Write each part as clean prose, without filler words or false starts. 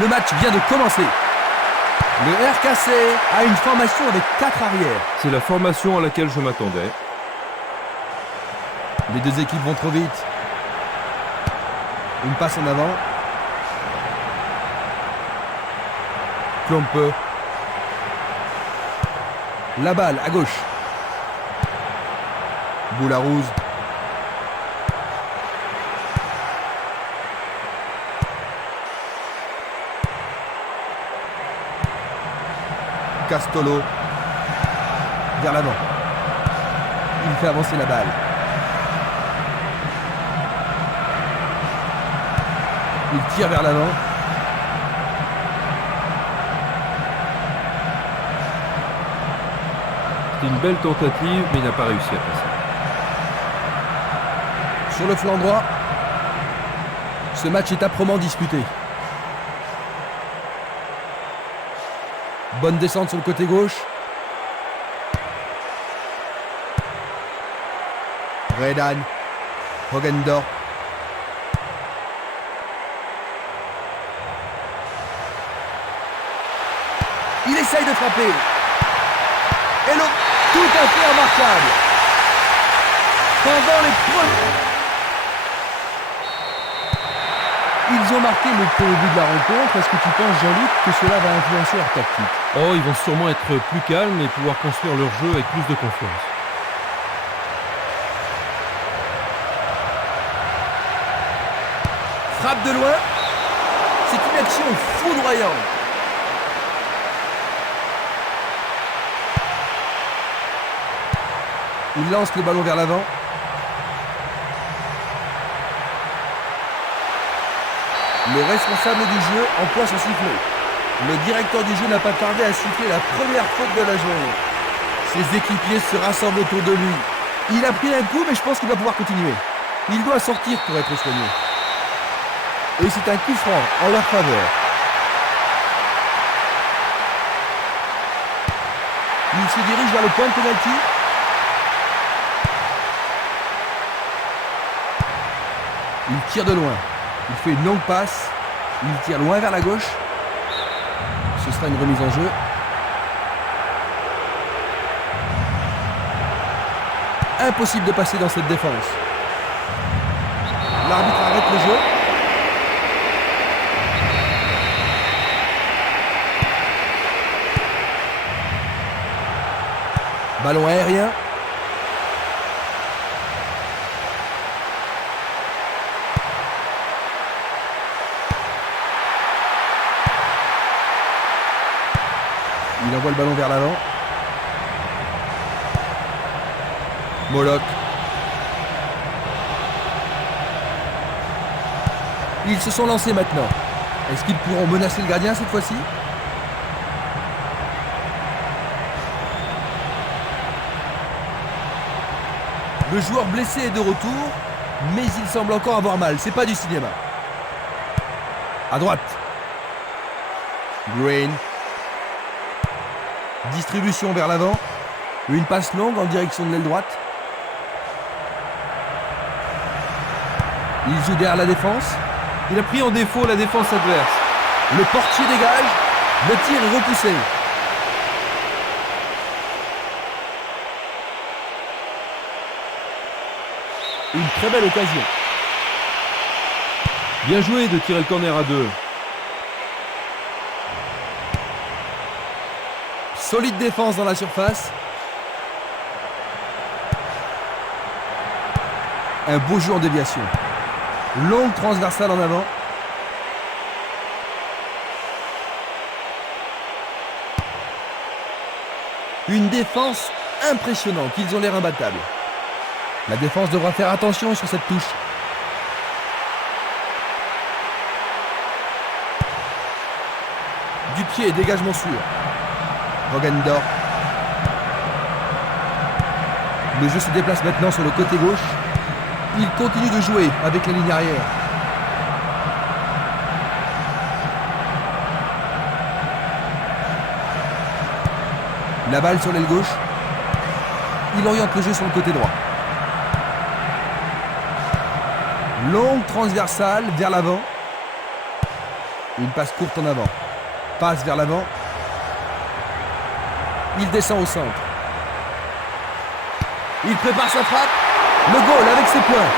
Le match vient de commencer. Le RKC a une formation avec 4 arrières. C'est la formation à laquelle je m'attendais. Les deux équipes vont trop vite. Une passe en avant. Klompe. La balle à gauche. Boularouz. Castolo. Vers l'avant. Il fait avancer la balle. Il tire vers l'avant. C'est une belle tentative, mais il n'a pas réussi à passer. Sur le flanc droit, ce match est âprement disputé. Bonne descente sur le côté gauche. Redan. Hogendorf. Il essaye de frapper. Et le tout à fait remarquable. Pendant les premiers... Ils ont marqué le premier but de la rencontre. Est-ce que tu penses, Jean-Luc, que cela va influencer leur tactique? Oh, ils vont sûrement être plus calmes et pouvoir construire leur jeu avec plus de confiance. Frappe de loin. C'est une action foudroyante. Il lance le ballon vers l'avant. Le responsable du jeu emploie son sifflet. Le directeur du jeu n'a pas tardé à siffler la première faute de la journée. Ses équipiers se rassemblent autour de lui. Il a pris un coup, mais je pense qu'il va pouvoir continuer. Il doit sortir pour être soigné. Et c'est un coup franc en leur faveur. Il se dirige vers le point de pénalty. Il tire de loin. Il fait une longue passe. Il tire loin vers la gauche. Ce sera une remise en jeu. Impossible de passer dans cette défense. L'arbitre arrête le jeu. Ballon aérien. Il envoie le ballon vers l'avant. Moloch. Ils se sont lancés maintenant. Est-ce qu'ils pourront menacer le gardien cette fois-ci? Le joueur blessé est de retour, mais il semble encore avoir mal. C'est pas du cinéma. À droite. Green. Distribution vers l'avant. Une passe longue en direction de l'aile droite. Il joue derrière la défense. Il a pris en défaut la défense adverse. Le portier dégage. Le tir est repoussé. Une très belle occasion. Bien joué de tirer le corner à 2. Solide défense dans la surface. Un beau jeu en déviation. Longue transversale en avant. Une défense impressionnante. Ils ont l'air imbattables. La défense devra faire attention sur cette touche. Du pied, dégagement sûr. Hogendorf. Le jeu se déplace maintenant sur le côté gauche. Il continue de jouer avec la ligne arrière. La balle sur l'aile gauche. Il oriente le jeu sur le côté droit. Longue transversale vers l'avant. Une passe courte en avant. Passe vers l'avant. Il descend au centre. Il prépare sa frappe. Le goal avec ses poings.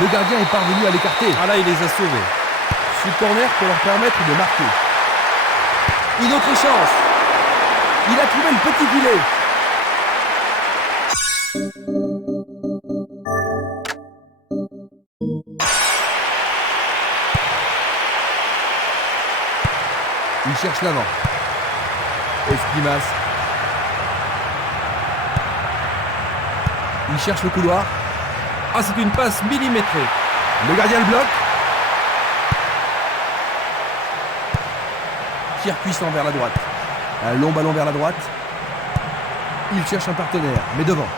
Le gardien est parvenu à l'écarter. Ah là, il les a sauvés. Ce corner pour leur permettre de marquer. Une autre chance. Il a trouvé le petit filet. Il cherche l'avant. Esquimas. Il cherche le couloir. Ah, c'est une passe millimétrée. Le gardien le bloque. Tir puissant vers la droite. Un long ballon vers la droite. Il cherche un partenaire, mais devant.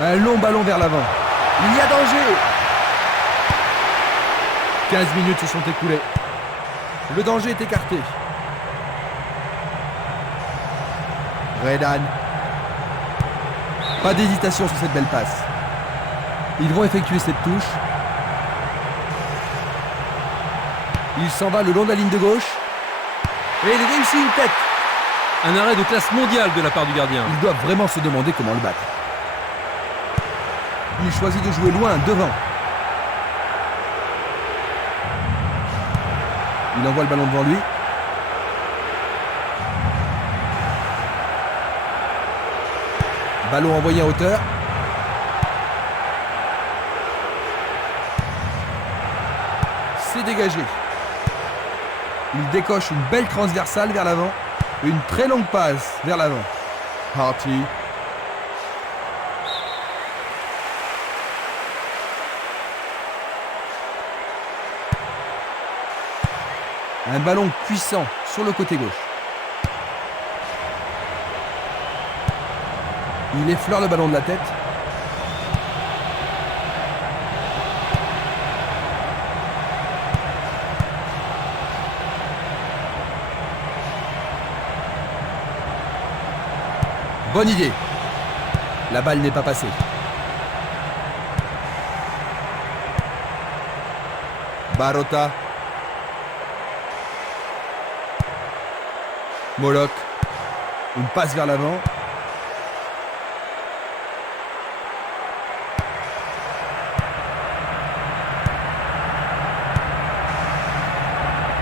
Un long ballon vers l'avant. Il y a danger. 15 minutes se sont écoulées. Le danger est écarté. Redan. Pas d'hésitation sur cette belle passe. Ils vont effectuer cette touche. Il s'en va le long de la ligne de gauche. Et il réussit une tête. Un arrêt de classe mondiale de la part du gardien. Ils doivent vraiment se demander comment le battre. Il choisit de jouer loin, devant. Il envoie le ballon devant lui. Ballon envoyé en hauteur. C'est dégagé. Il décoche une belle transversale vers l'avant. Une très longue passe vers l'avant. Harty. Un ballon puissant sur le côté gauche. Il effleure le ballon de la tête. Bonne idée. La balle n'est pas passée. Barota. Moloch. Une passe vers l'avant.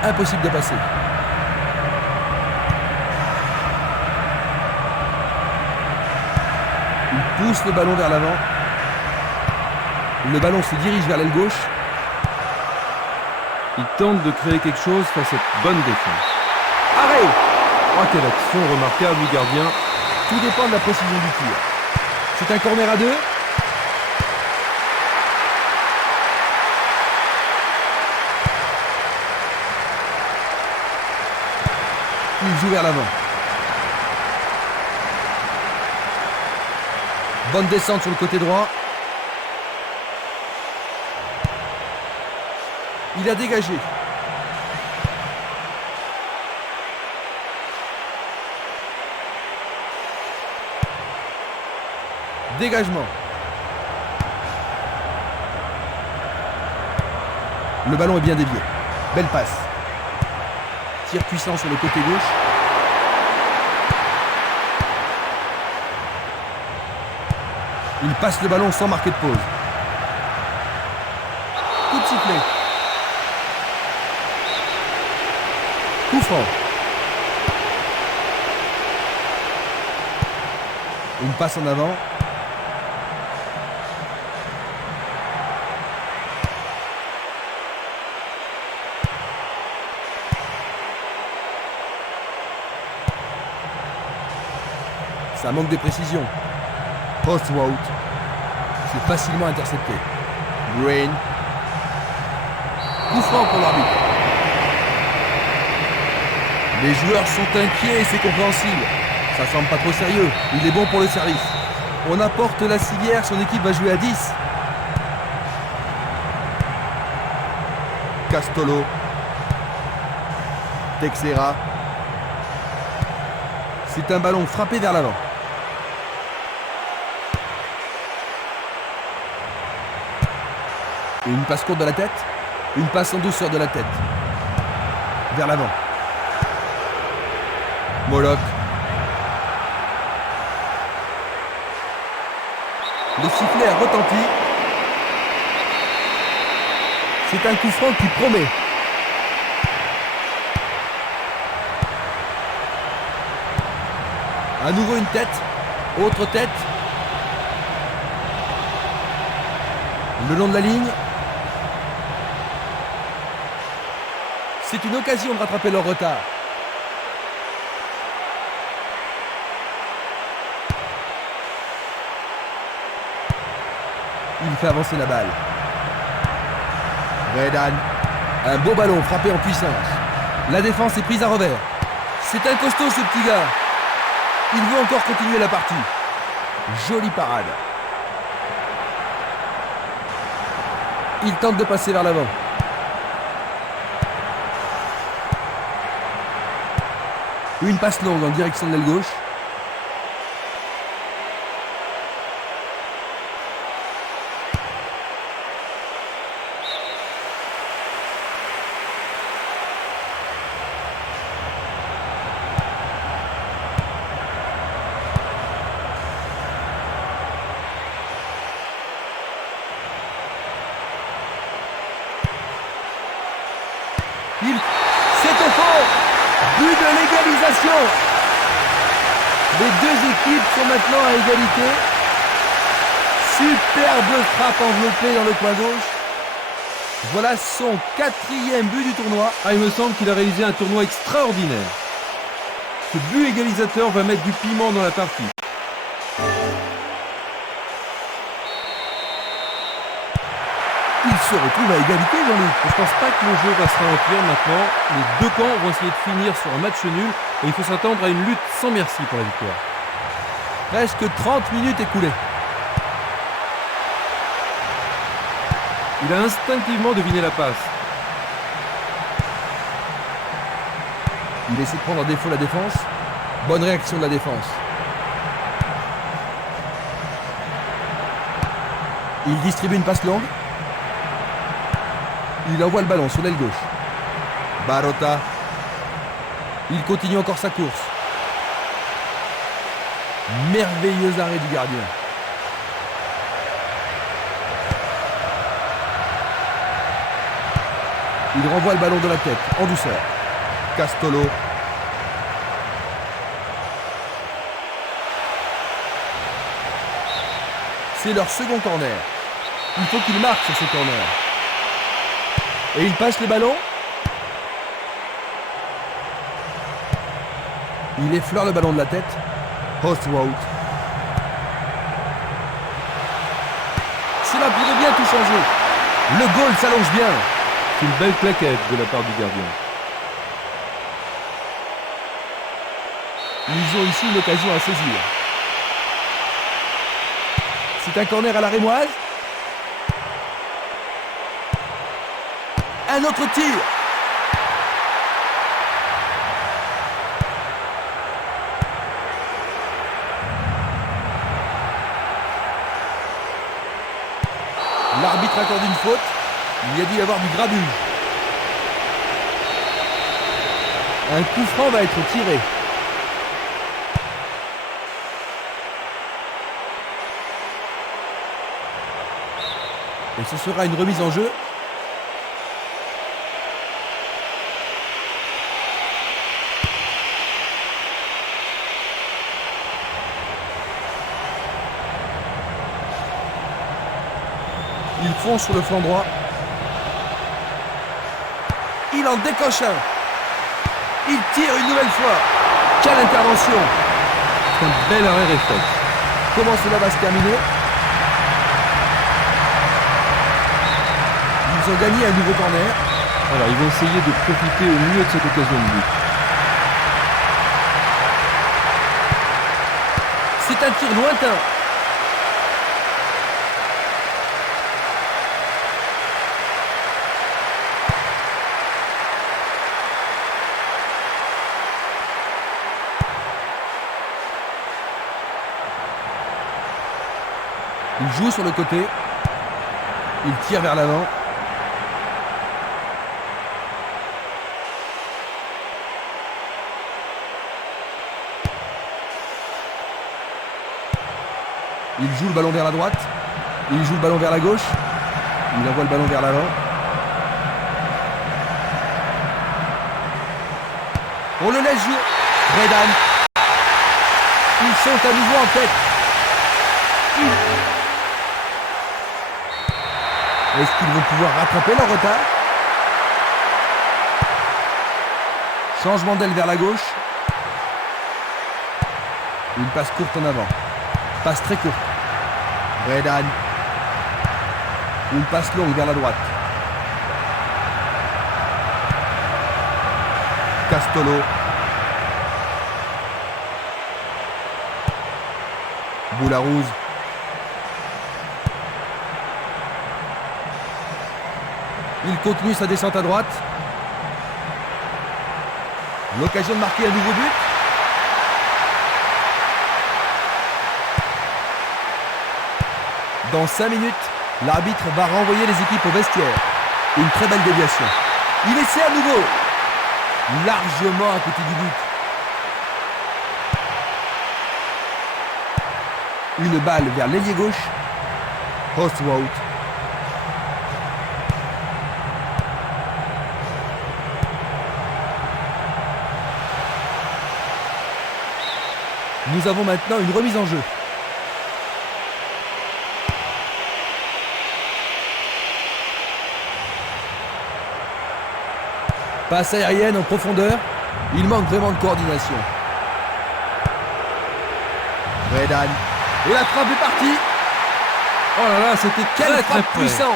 Impossible de passer. Il pousse le ballon vers l'avant. Le ballon se dirige vers l'aile gauche. Il tente de créer quelque chose face à cette bonne défense. Arrêt! Oh, quelle action remarquable du gardien. Tout dépend de la précision du tir. C'est un corner à deux. Il joue vers l'avant. Bonne descente sur le côté droit. Il a dégagé. Dégagement. Le ballon est bien dévié. Belle passe. Tir puissant sur le côté gauche. Il passe le ballon sans marquer de pause. Coup de sifflet. Coup franc. Une passe en avant. Ça manque de précision. Postwout. C'est facilement intercepté. Green. Coup franc pour l'arbitre. Les joueurs sont inquiets et c'est compréhensible. Ça semble pas trop sérieux. Il est bon pour le service. On apporte la civière, son équipe va jouer à 10. Castolo. Texera. C'est un ballon frappé vers l'avant. Une passe courte de la tête. Une passe en douceur de la tête. Vers l'avant. Moloch. Le sifflet a retenti. C'est un coup franc qui promet. À nouveau une tête. Autre tête. Le long de la ligne. C'est une occasion de rattraper leur retard. Il fait avancer la balle. Redan. Un beau ballon frappé en puissance. La défense est prise à revers. C'est un costaud ce petit gars. Il veut encore continuer la partie. Jolie parade. Il tente de passer vers l'avant. Une passe longue en direction de l'aile gauche. C'est au fond. But de l'égalisation. Les deux équipes sont maintenant à égalité. Superbe frappe enveloppée dans le coin gauche. Voilà son 4e but du tournoi. Ah, il me semble qu'il a réalisé un tournoi extraordinaire. Ce but égalisateur va mettre du piment dans la partie. Il se retrouve à égalité, Jean-Luc. Je pense pas que le jeu va se ralentir maintenant. Les deux camps vont essayer de finir sur un match nul et il faut s'attendre à une lutte sans merci pour la victoire. Presque 30 minutes écoulées. Il a instinctivement deviné la passe. Il essaie de prendre en défaut la défense. Bonne réaction de la défense. Il distribue une passe longue. Il envoie le ballon sur l'aile gauche. Barota. Il continue encore sa course. Merveilleux arrêt du gardien. Il renvoie le ballon de la tête, en douceur. Castolo. C'est leur second corner. Il faut qu'il marque sur ce corner. Et il passe le ballon. Il effleure le ballon de la tête. Hostwout. Cela pourrait bien tout changer. Le goal s'allonge bien. C'est une belle claquette de la part du gardien. Ils ont ici une occasion à saisir. C'est un corner à la rémoise. Un autre tir. L'arbitre accorde une faute. Il y a dû y avoir du grabuge. Un coup franc va être tiré. Et ce sera une remise en jeu. Il fonce sur le flanc droit. Il en décoche un. Il tire une nouvelle fois. Quelle intervention! C'est un bel arrêt réflexe. Comment cela va se terminer? Ils ont gagné un nouveau corner. Alors, ils vont essayer de profiter au mieux de cette occasion de but. C'est un tir lointain. Il joue sur le côté. Il tire vers l'avant. Il joue le ballon vers la droite. Il joue le ballon vers la gauche. Il envoie le ballon vers l'avant. On le laisse jouer. Redan. Ils sont à nouveau en tête. Est-ce qu'ils vont pouvoir rattraper leur retard? Changement d'aile vers la gauche. Une passe courte en avant. Passe très courte. Redan. Une passe longue vers la droite. Castolo. Boularouz. Il continue sa descente à droite. L'occasion de marquer un nouveau but. Dans 5 minutes, l'arbitre va renvoyer les équipes au vestiaire. Une très belle déviation. Il essaie à nouveau. Largement à côté du but. Une balle vers l'ailier gauche. Hostwout. Nous avons maintenant une remise en jeu. Passe aérienne en profondeur. Il manque vraiment de coordination. Redan. Et la frappe est partie. Oh là là, c'était Quelle très frappe près. puissante.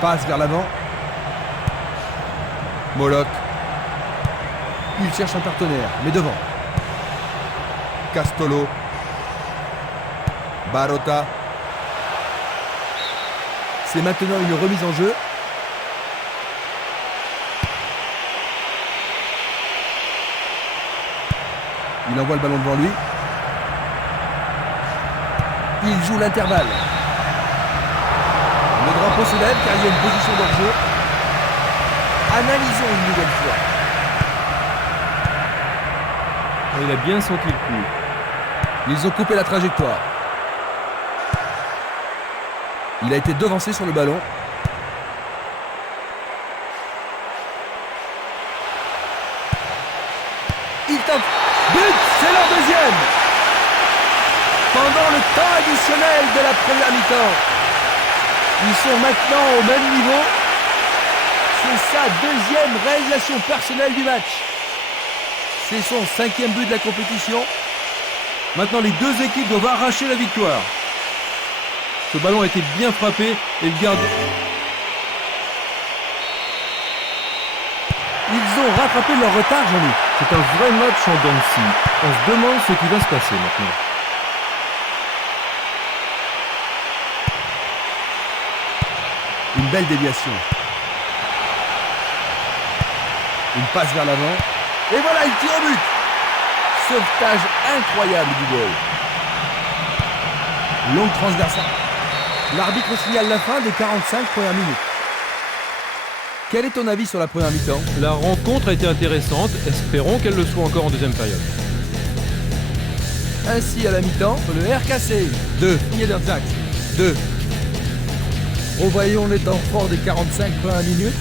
Passe vers l'avant. Moloch. Il cherche un partenaire, mais devant. Castolo. Barota. C'est maintenant une remise en jeu. Il envoie le ballon devant lui. Il joue l'intervalle. Le drapeau se lève car il y a une position d'hors-jeu. Analysons une nouvelle fois. Il a bien senti le coup. Ils ont coupé la trajectoire. Il a été devancé sur le ballon. Il tente. But, c'est leur deuxième. Pendant le temps additionnel de la première mi-temps. Ils sont maintenant au même niveau. C'est sa deuxième réalisation personnelle du match. C'est son 5e but de la compétition. Maintenant, les deux équipes doivent arracher la victoire. Ce ballon a été bien frappé et le gardien... Ils ont rattrapé leur retard, Jean-Luc. C'est un vrai match en dents de scie. On se demande ce qui va se passer maintenant. Une belle déviation. Une passe vers l'avant. Et voilà, il tire au but. Sauvetage incroyable du goal. Longue transversale. L'arbitre signale la fin des 45 premières minutes. Quel est ton avis sur la première mi-temps? La rencontre a été intéressante. Espérons qu'elle le soit encore en deuxième période. Ainsi, à la mi-temps, le RKC 2, Niedersachsen 2. Revoyons les temps forts des 45 premières minutes.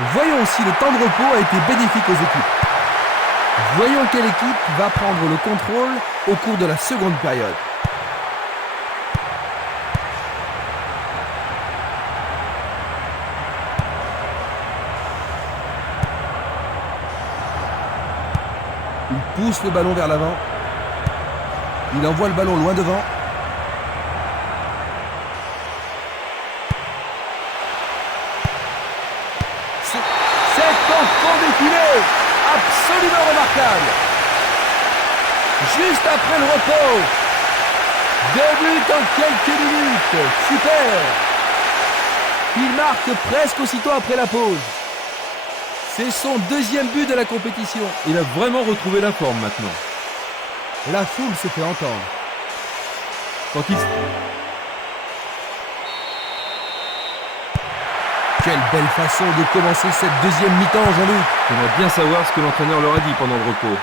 Voyons si le temps de repos a été bénéfique aux équipes. Voyons quelle équipe va prendre le contrôle au cours de la seconde période. Il pousse le ballon vers l'avant. Il envoie le ballon loin devant. C'est en fond défilé, absolument remarquable. Juste après le repos. 2 buts en quelques minutes, super. Il marque presque aussitôt après la pause. C'est son 2e but de la compétition. Il a vraiment retrouvé la forme maintenant. La foule se fait entendre. Quand il... Quelle belle façon de commencer cette 2e mi-temps, Jean-Luc. J'aimerais bien savoir ce que l'entraîneur leur a dit pendant le repos.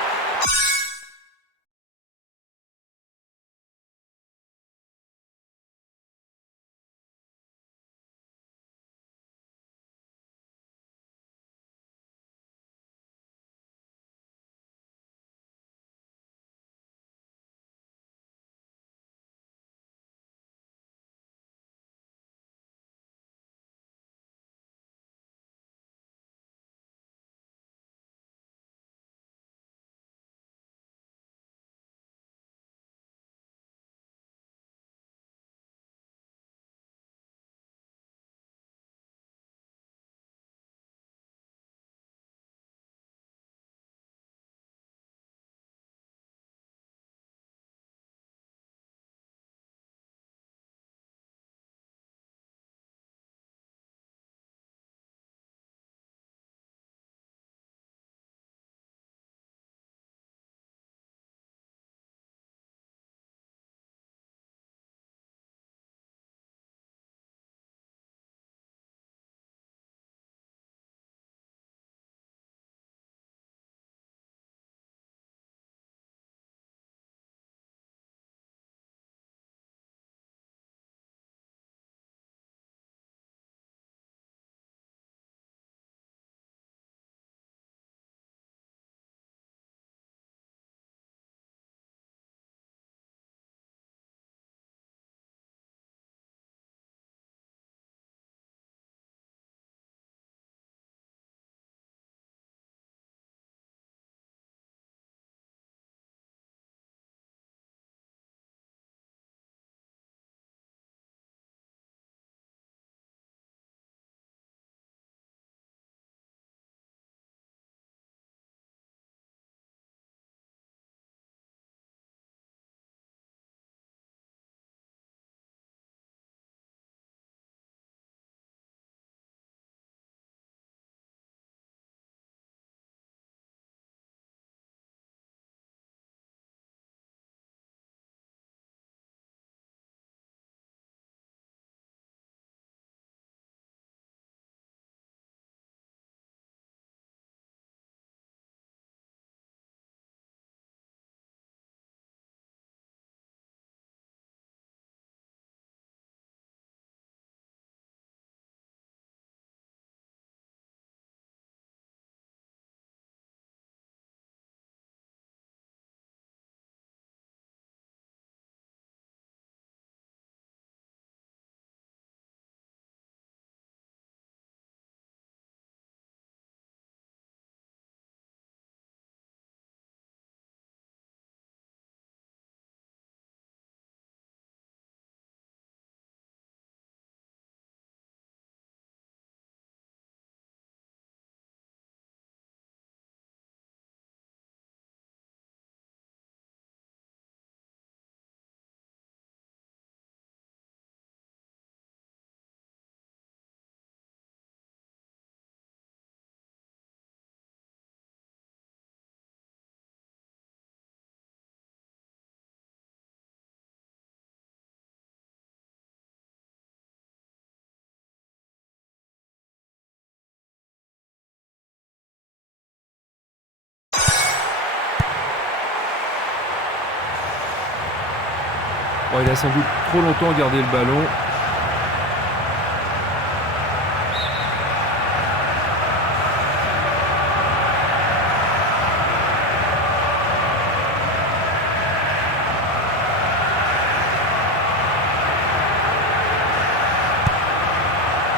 Bon, il a sans doute trop longtemps gardé le ballon.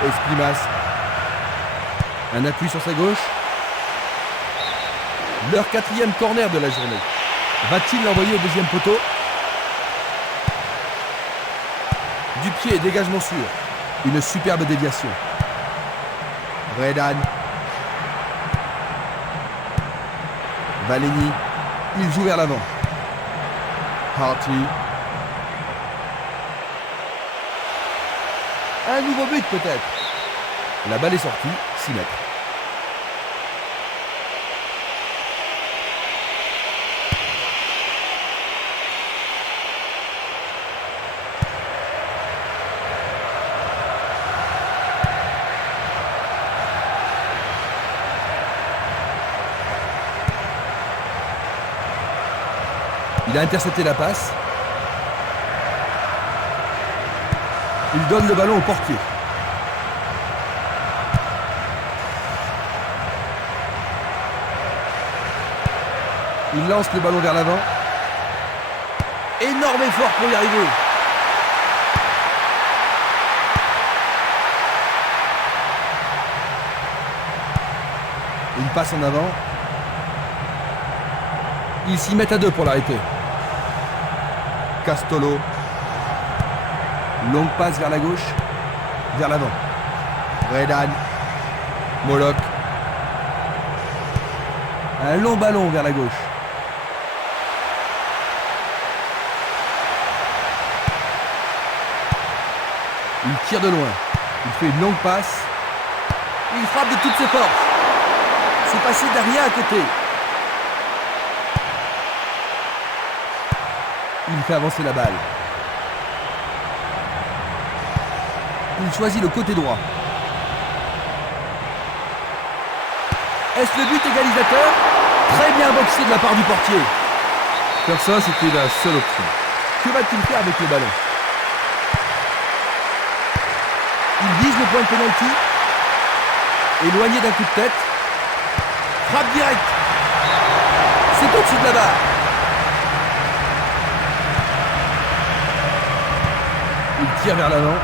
Esprimas. Un appui sur sa gauche. Leur 4e corner de la journée. Va-t-il l'envoyer au deuxième poteau? Du pied, dégagement sûr. Une superbe déviation. Redan. Valeni. Il joue vers l'avant. Harty. Un nouveau but peut-être. La balle est sortie, 6 mètres. Il a intercepté la passe. Il donne le ballon au portier. Il lance le ballon vers l'avant. Énorme effort pour y arriver. Une passe en avant. Ils s'y mettent à 2 pour l'arrêter. Castolo. Longue passe vers la gauche. Vers l'avant. Redan. Moloch. Un long ballon vers la gauche. Il tire de loin. Il fait une longue passe. Il frappe de toutes ses forces. C'est passé derrière à côté. Il fait avancer la balle. Il choisit le côté droit. Est-ce le but égalisateur? Très bien boxé de la part du portier. Faire ça, c'était la seule option. Que va-t-il faire avec le ballon? Il vise le point de pénalty. Éloigné d'un coup de tête. Frappe directe. C'est au-dessus de la barre. Il tire vers l'avant.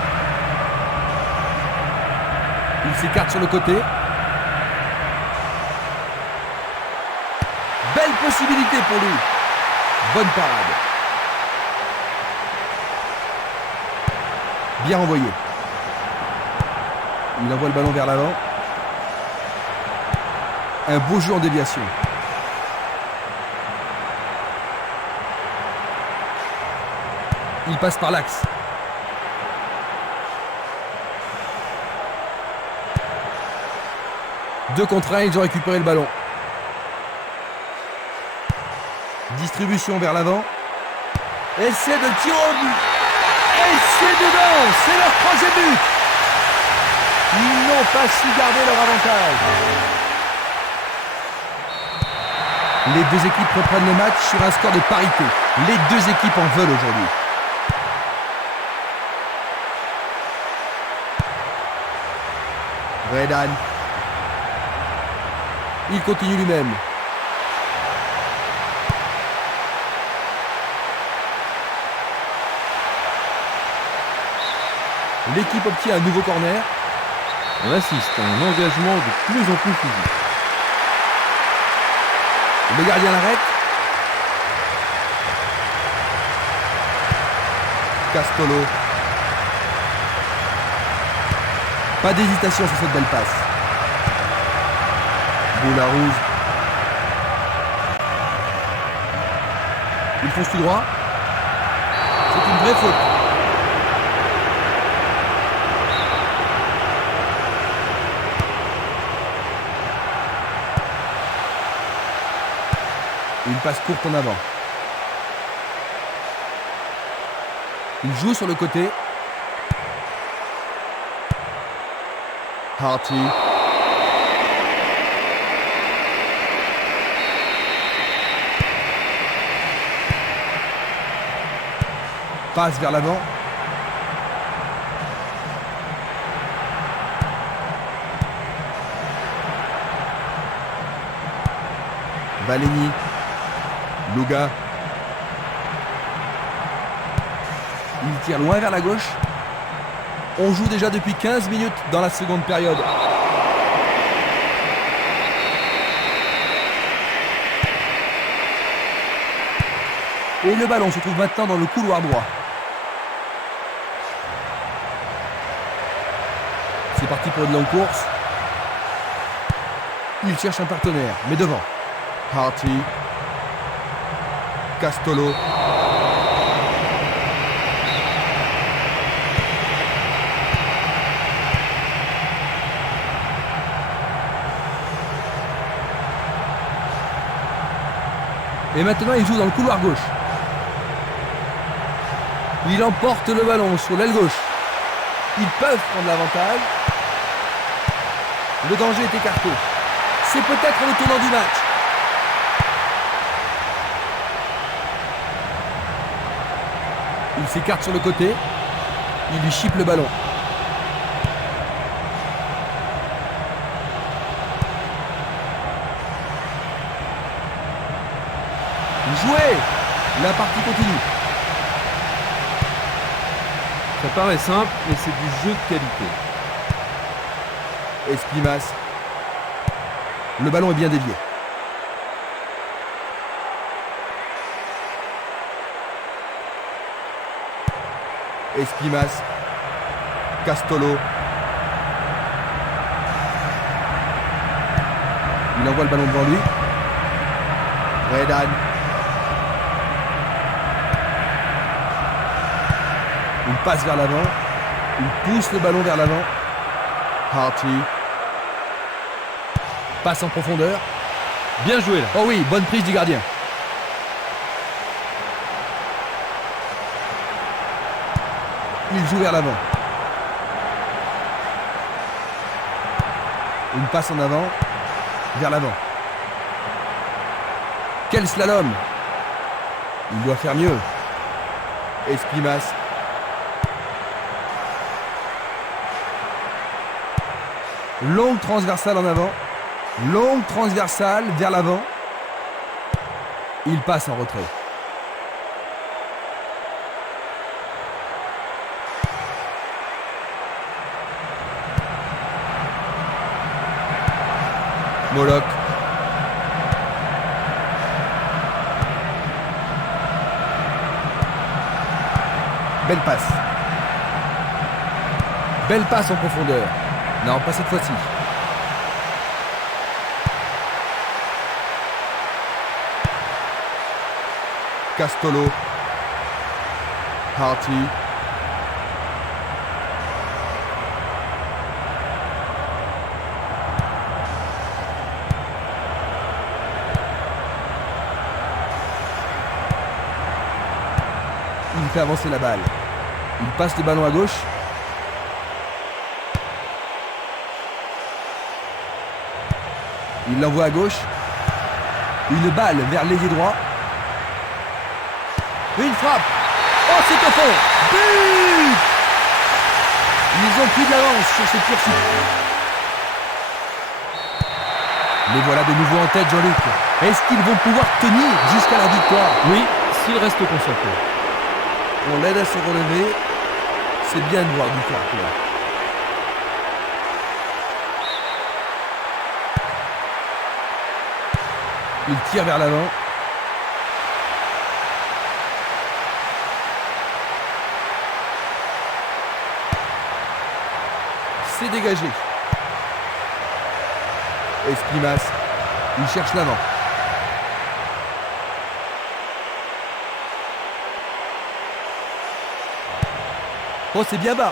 Il s'écarte sur le côté. Belle possibilité pour lui. Bonne parade. Bien renvoyé. Il envoie le ballon vers l'avant. Un beau jeu en déviation. Il passe par l'axe. Deux contre un, ils ont récupéré le ballon. Distribution vers l'avant. Essai de tir au but. Et c'est dedans. C'est leur 3e but. Ils n'ont pas su garder leur avantage. Les deux équipes reprennent le match sur un score de parité. Les deux équipes en veulent aujourd'hui. Redan. Il continue lui-même. L'équipe obtient un nouveau corner. On assiste à un engagement de plus en plus physique. Le gardien l'arrête. Castolo. Pas d'hésitation sur cette belle passe. Boularouz. Il fonce tout droit. C'est une vraie faute. Une passe courte en avant. Il joue sur le côté. Harty. Passe vers l'avant. Valeni. Luga. Il tire loin vers la gauche. On joue déjà depuis 15 minutes dans la seconde période. Et le ballon se trouve maintenant dans le couloir droit. C'est parti pour une longue course. Il cherche un partenaire, mais devant. Harty. Castolo. Et maintenant, il joue dans le couloir gauche. Il emporte le ballon sur l'aile gauche. Ils peuvent prendre l'avantage. Le danger est écarté. C'est peut-être le tournant du match. Il s'écarte sur le côté. Il lui chippe le ballon. Joué. La partie continue. Ça paraît simple, mais c'est du jeu de qualité. Esquimas. Le ballon est bien dévié. Esquimas. Castolo. Il envoie le ballon devant lui. Redan. Il passe vers l'avant. Il pousse le ballon vers l'avant. Harty. Passe en profondeur. Bien joué là. Oh oui, bonne prise du gardien. Il joue vers l'avant. Une passe en avant. Vers l'avant. Quel slalom! Il doit faire mieux. Esquimas. Longue transversale en avant. Longue transversale vers l'avant. Il passe en retrait. Moloch. Belle passe. Belle passe en profondeur. Non, pas cette fois-ci. Castolo. Harty. Il fait avancer la balle. Il passe le ballon à gauche. Il l'envoie à gauche. Une balle vers l'ailier droit. Une frappe. Oh, c'est au fond. But! Ils ont pris de l'avance sur ce tir. Les voilà de nouveau en tête, Jean-Luc. Est-ce qu'ils vont pouvoir tenir jusqu'à la victoire? Oui, s'ils restent concentrés. On l'aide à se relever. C'est bien de voir du fair-play. Il tire vers l'avant. C'est dégagé. Esquimas. Il cherche l'avant. Oh, c'est bien bas.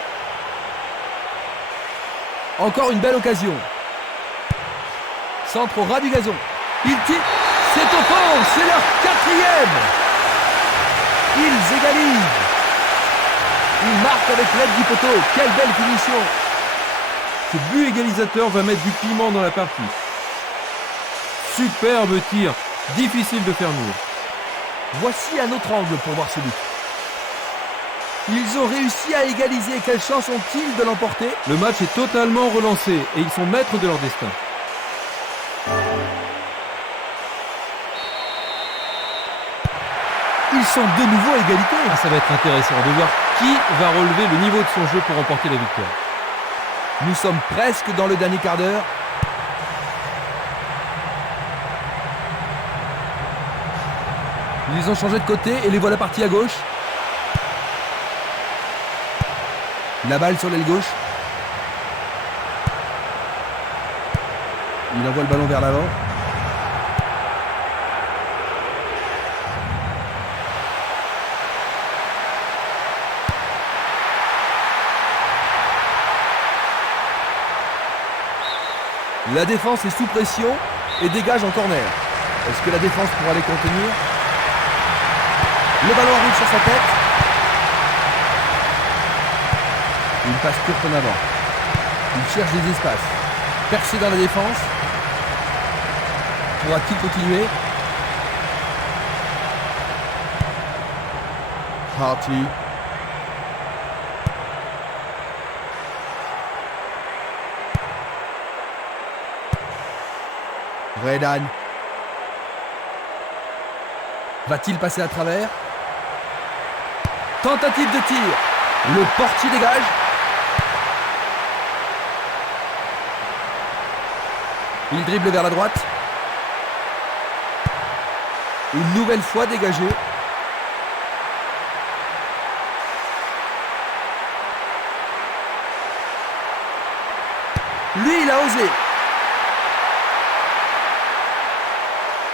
Encore une belle occasion. Centre au ras du gazon. Il tire. C'est au fond. C'est leur quatrième. Ils égalisent. Ils marquent avec l'aide du poteau. Quelle belle finition. Ce but égalisateur va mettre du piment dans la partie. Superbe tir. Difficile de faire mieux. Voici un autre angle pour voir ce but. Ils ont réussi à égaliser. Quelle chance ont-ils de l'emporter? Le match est totalement relancé et ils sont maîtres de leur destin. Ils sont de nouveau à égalité. Ah, ça va être intéressant de voir Qui va relever le niveau de son jeu pour remporter la victoire? Nous sommes presque dans le dernier quart d'heure. Ils ont changé de côté et les voilà partis à gauche. La balle sur l'aile gauche. Il envoie le ballon vers l'avant. La défense est sous pression et dégage en corner. Est-ce que la défense pourra les contenir? Le ballon arrive sur sa tête. Une passe courte en avant. Il cherche des espaces. Percé dans la défense. Pourra-t-il continuer? Harty. Redan. Va-t-il passer à travers? Tentative de tir. Le portier dégage. Il dribble vers la droite. Une nouvelle fois dégagé. Lui, il a osé.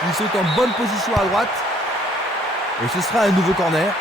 Ils sont en bonne position à droite. Et ce sera un nouveau corner.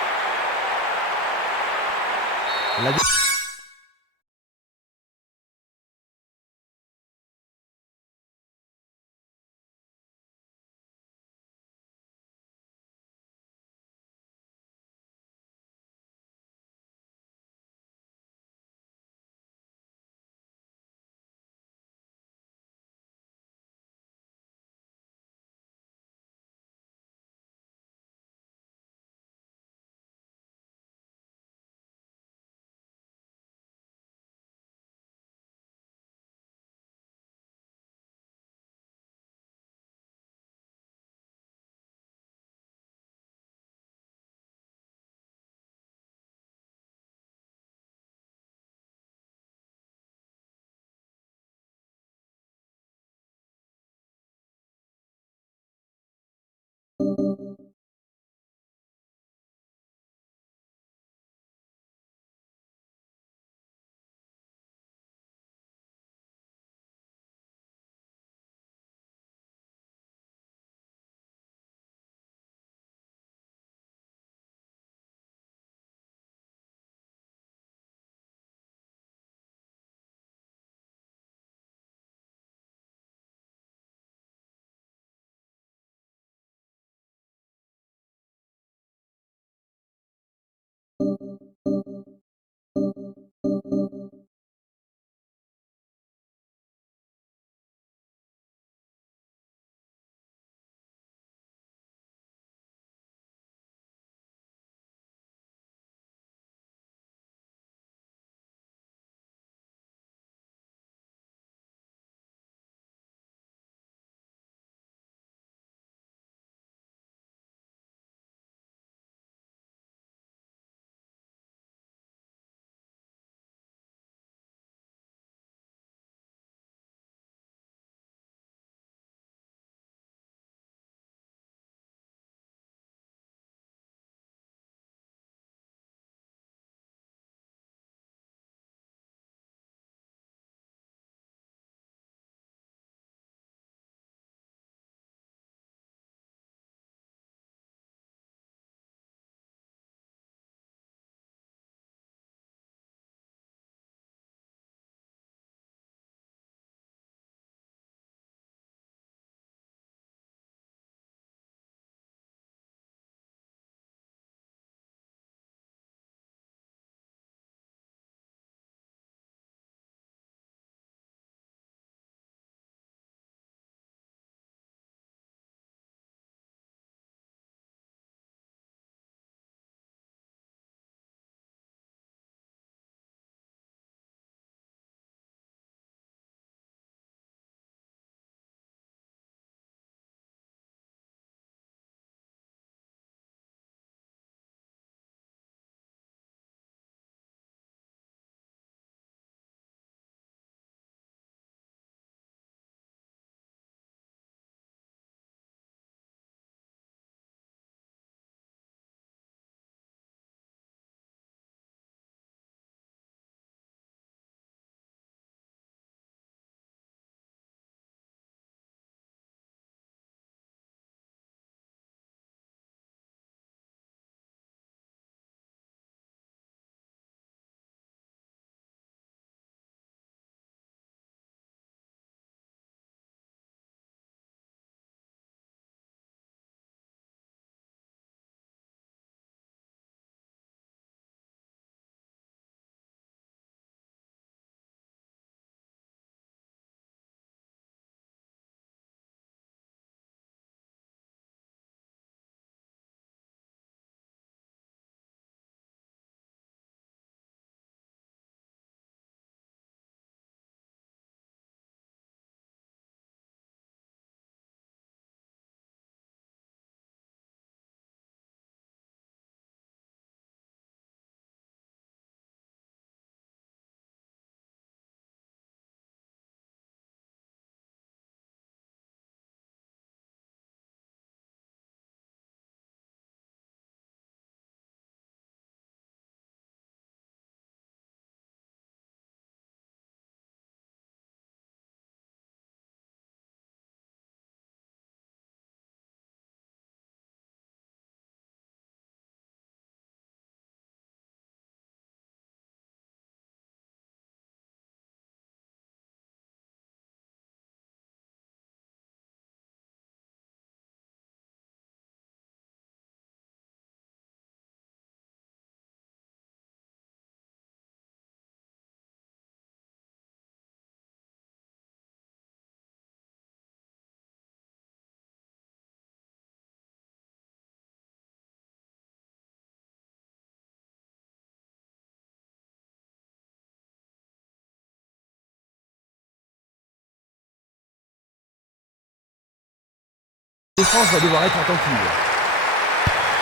La défense va devoir être attentive.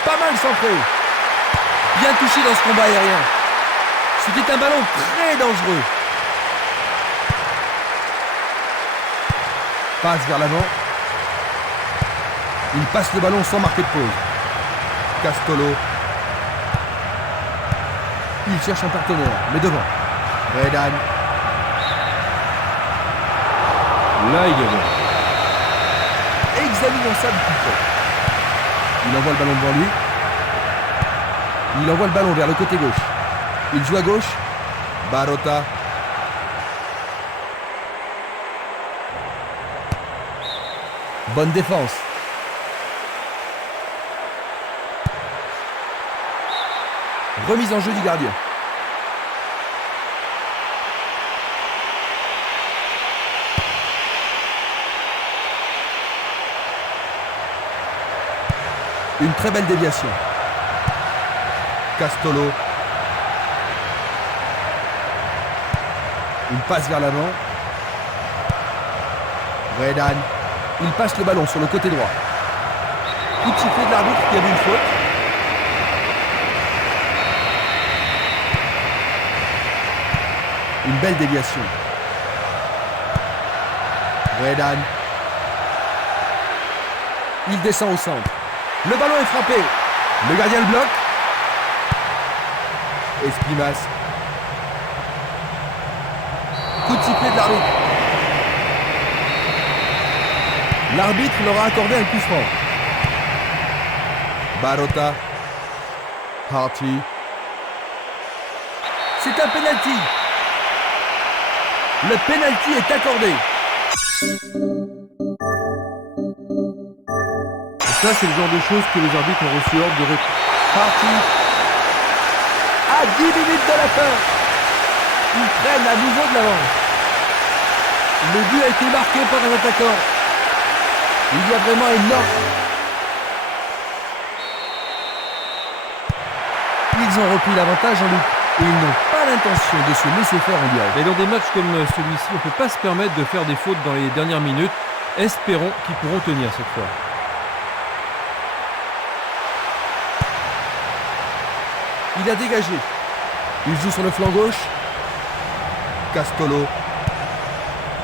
Pas mal centré. Bien touché dans ce combat aérien. C'était un ballon très dangereux. Passe vers l'avant. Il passe le ballon sans marquer de pause. Castolo. Il cherche un partenaire, mais devant. Redan. Là, il est bon. Examinons ça de plus près. Il envoie le ballon devant lui. Il envoie le ballon vers le côté gauche. Il joue à gauche. Barota. Bonne défense. Remise en jeu du gardien. Une très belle déviation. Castolo. Une passe vers l'avant. Redan. Il passe le ballon sur le côté droit. Coup de sifflet de l'arbitre qui a vu une faute. Une belle déviation. Redan. Il descend au centre. Le ballon est frappé. Le gardien le bloque. Espimas. Coup de sifflet de l'arbitre. L'arbitre leur a accordé un coup franc. Barota. Harty. C'est un penalty. Le penalty est accordé. Et ça, c'est le genre de choses que les arbitres ont reçu ordre de récupérer. Harty. À 10 minutes de la fin. Ils prennent à nouveau de l'avance. Le but a été marqué par un attaquant. Il y a vraiment énorme. Ils ont repris l'avantage en lutte. Et ils n'ont pas l'intention de se laisser faire en direct. Mais dans des matchs comme celui-ci, on ne peut pas se permettre de faire des fautes dans les dernières minutes. Espérons qu'ils pourront tenir cette fois. Il a dégagé. Il joue sur le flanc gauche. Castolo.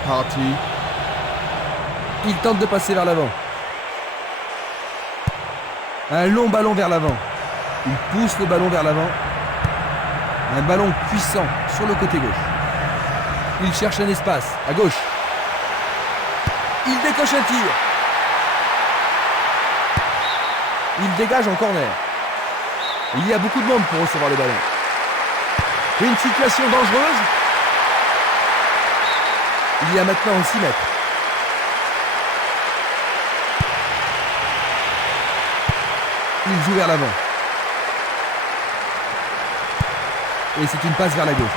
Harty. Il tente de passer vers l'avant. Un long ballon vers l'avant. Il pousse le ballon vers l'avant. Un ballon puissant sur le côté gauche. Il cherche un espace à gauche. Il décoche un tir. Il dégage en corner. Il y a beaucoup de monde pour recevoir le ballon. Une situation dangereuse. Il y a maintenant 6 mètres. Il joue vers l'avant. Et c'est une passe vers la gauche.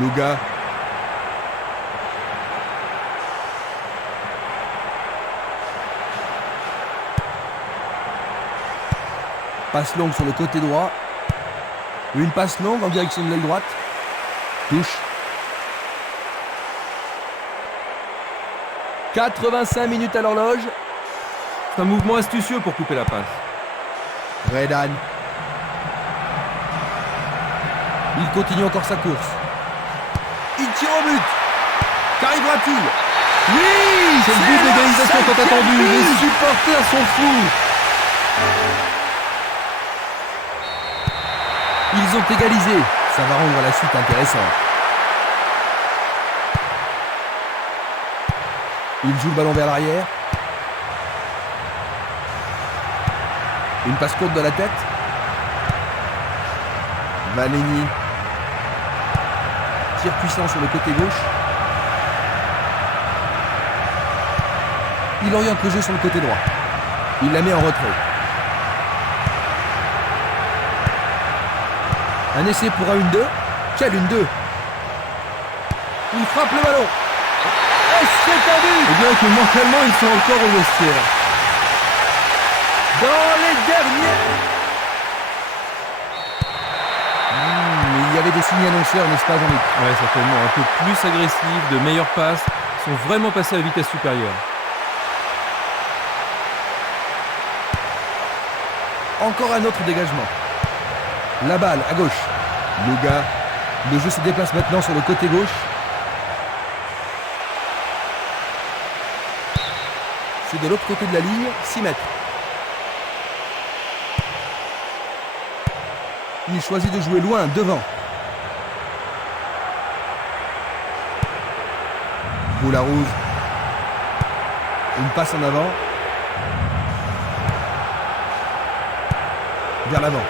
Luga. Passe longue sur le côté droit. Une passe longue en direction de l'aile droite. Touche. 85 minutes à l'horloge. C'est un mouvement astucieux pour couper la passe. Redan. Il continue encore sa course. Il tire au but. Qu'arrivera-t-il? Oui, c'est le but d'égalisation tant attendu. Les supporters sont fous. Ils ont égalisé. Ça va rendre la suite intéressante. Il joue le ballon vers l'arrière. Une passe courte de la tête. Valeni. Tir puissant sur le côté gauche. Il oriente le jeu sur le côté droit. Il la met en retrait. Un essai pour un 1-2. Quel 1-2. Il frappe le ballon. Et c'est un but. Et bien que mentalement, ils sont encore au vestiaire. Dans les derniers. Mais il y a avait des signes annonceurs, n'est-ce pas, Jean-Luc? Ouais, certainement. Un peu plus agressif, de meilleures passes. Ils sont vraiment passés à la vitesse supérieure. Encore un autre dégagement. La balle à gauche. Louga. Le jeu se déplace maintenant sur le côté gauche. C'est de l'autre côté de la ligne, 6 mètres. Il choisit de jouer loin, devant. Boularouz. Une passe en avant. Vers l'avant.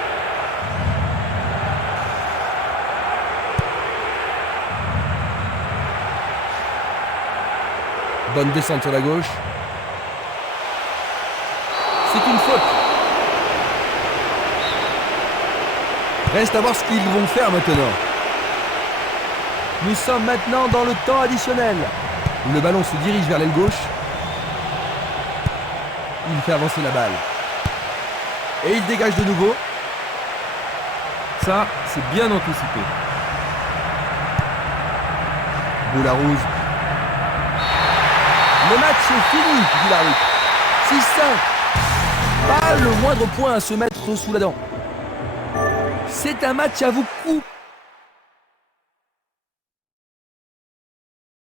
Bonne descente sur la gauche. C'est une faute. Reste à voir ce qu'ils vont faire maintenant. Nous sommes maintenant dans le temps additionnel. Le ballon se dirige vers l'aile gauche. Il fait avancer la balle. Et il dégage de nouveau. Ça, c'est bien anticipé. Boularouz. Le match est fini, dit l'arbitre. 6-5. Pas le moindre point à se mettre sous la dent. C'est un match à vous couper